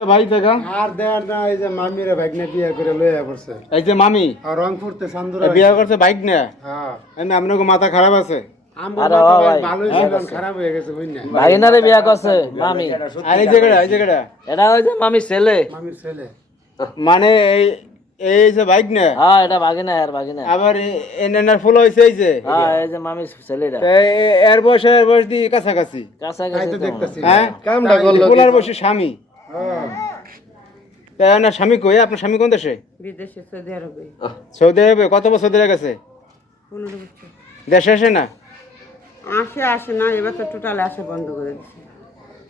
ভাই দেখা আর দেয়ার না এই যে মামিরে ভাগনা বিয়া করে লইয়া পড়ছে এই যে মামি আর রংপুরতে চান্দুরা বিয়ে করছে বাইক না হ্যাঁ আপনার মাথা খারাপ আছে আমরা আরে মাথা ভাই, ভালোই ছিল খারাপ হয়ে গেছে বুঝ না ভাগিনারে বিয়া করছে মামি। আর এই জায়গাটা এটা ওই যে মামি ছেলে। মামির ছেলে মানে এই এই যে বাইক না হ্যাঁ এটা ভাগিনা আর ভাগিনা। আবার এনার ফুল হয়েছে এই যে হ্যাঁ এই যে মামি ছেলেটা তো এর বয়স দি কাছাকাছি কাছাকাছি তাই তো তো। দেখতেছি হ্যাঁ কামটা করলো ফুলার বয়সে স্বামী হ্যাঁ তাই না স্বামী কই আপনার স্বামী কোন দেশে বিদেশে সৌদি আরবে সৌদি আরবে কত বছর ধরে গেছে 15 বছর দেশে আসে না আসে না এবার তো টোটাল আসে বন্ধ করে দিচ্ছে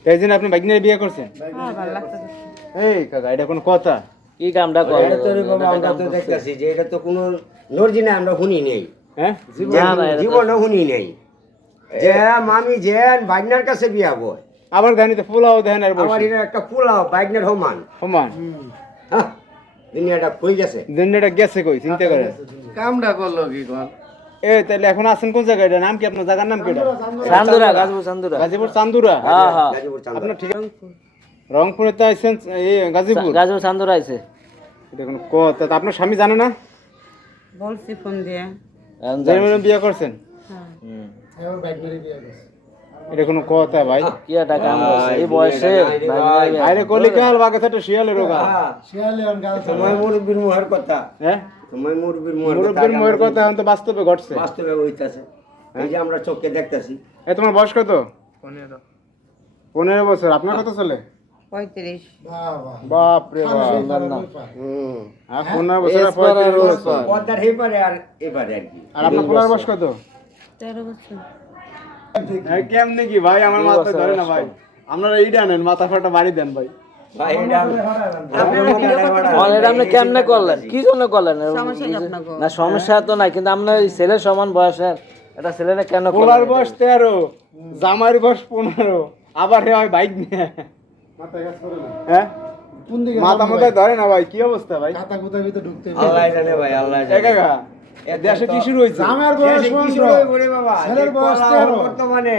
তাই জন্য আপনি বাইক নিয়ে বিয়ে করছেন হ্যাঁ ভালো লাগতেছে এই কাকা এটা কোন কথা কি কামটা করে এটা তো রে বাবা আমরা তো দেখতাছি যে এটা তো কোনো নর্জিনা আমরা শুনি নেই হ্যাঁ না, না, এটা তো- জীবনে শুনি নেই যে মামি যে বাইকনার কাছে বিয়া বয় আবার ধানিতে ফুলাও দেন আর আমার বসে এটা একটা পোলাও বাইকনার সমান সমান হ্যাঁ দুনিয়াটা কই গেছে দুনিয়াটা গেছে কই চিন্তা করেন কামটা করলো কি কোন এ তাহলে এখন আছেন কোন জায়গায় এটা নাম কি আপনার জায়গার নাম কি এটা চান্দুরা গাজবু চান্দুরা। গাজীপুর চান্দুরা হ্যাঁ হ্যাঁ গাজীপুর চান্দা আপনার ঠিক রংপুরে তো আইছেন এই গাজীপুর গাজবু চান্দুরা আইছে। এটা কোন কথা তা আপনার স্বামী জানে না বলছি ফোন দিয়ে এখন যে জানি। বিয়ে করছেন হ্যাঁ হুম। এবার বাইকনারে বিয়া করছে এটা কোনো কথা ভাই কি একটা কাম করছে এই বয়সে ভাগিনারে বিয়া। আরে কলিকাল বাগে থাকে শিয়ালের রোগা হ্যাঁ, শিয়ালে অন গাল তোমার মুরব্বির মুহের কথা হ্যাঁ তোমার মুরব্বির মুহের কথা মুরব্বীর ময়ের কথা এখন তো বাস্তবে ঘটছে বাস্তবে হইতাছে এই যে আমরা চোখে দেখতাছি এ তোমার বয়স কত 15 বছর আপনার কত চলে 35 বাবা বাপ রে বাপ হুম হ্যাঁ 15 বছর আর 35 বছর পর্দার হেই পারে আর এবারে আর কি আর আপনার পোলার বয়স কত 13 বছর কেমনে কি ভাই আমার মাথা ধরে না ভাই আপনারা এইটা নেন মাথা ফাটা বাড়ি দেন ভাই ভাই এটা আপনার মানে এটা আপনি কেমনে করলেন কি জন্য করলেন সমস্যা কি আপনার গো? না সমস্যা তো নাই কিন্তু আপনার এই ছেলের সমান বয়সের এটা ছেলেরা কেন পোলার করলেন? বয়স 13 জামাইয়ের বয়স 15 আবার হে হয় বাইক নিয়ে মাথা গাছ করে না হ্যাঁ কোন দিকে মাথা মাথায় ধরে না ভাই কি অবস্থা ভাই কাটা কুতা ভিতরে ঢুকতে আল্লাহ জানে ভাই আল্লাহ জানে একা দেশে কি শুরু হয়েছে আমার বয়স দেশে কি 15 শুরু হয়ে পড়ে বাবা ছেলের যে বয়স কলা 13 বর্তমানে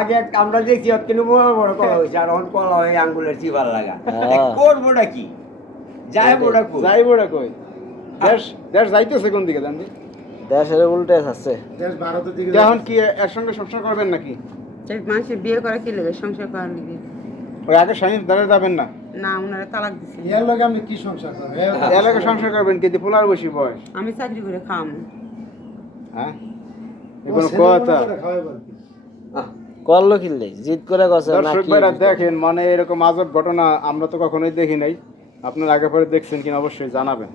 আগে আমরা দেখছি কিন্তু বড় বড় কলা হয়েছে আর এখন কলা হয়ে আঙ্গুলের চিবার লাগা হ্যাঁ। করবোটা কি যায় বোটা কো যাই বড় কই দেশ দেশ যাইতেছে কোন দিকে জানি দেশের উল্টে আছে। দেশ ভারতের দিকে এখন কি এর সঙ্গে সংসার করবেন নাকি সেই মানুষের বিয়ে করে কি লাগে সংসার করার লিগে ওই আগে স্বামী ধরে যাবেন না না ওনারা তালাক দিছে এর লগে আপনি কি সংসার করেন এলাকা সংসার করবেন কিন্তু পোলার বসি বয়স আমি চাকরি করে খাওয়াম হ্যাঁ এই কোনো কথা খাওয়াই বলতে করলো কিনলে জিদ করে গেছে না দর্শক কি ভাইরা দেখেন মানে এরকম আজব ঘটনা আমরা তো কখনোই দেখি নাই আপনার আগে পরে দেখছেন কিনা অবশ্যই জানাবেন।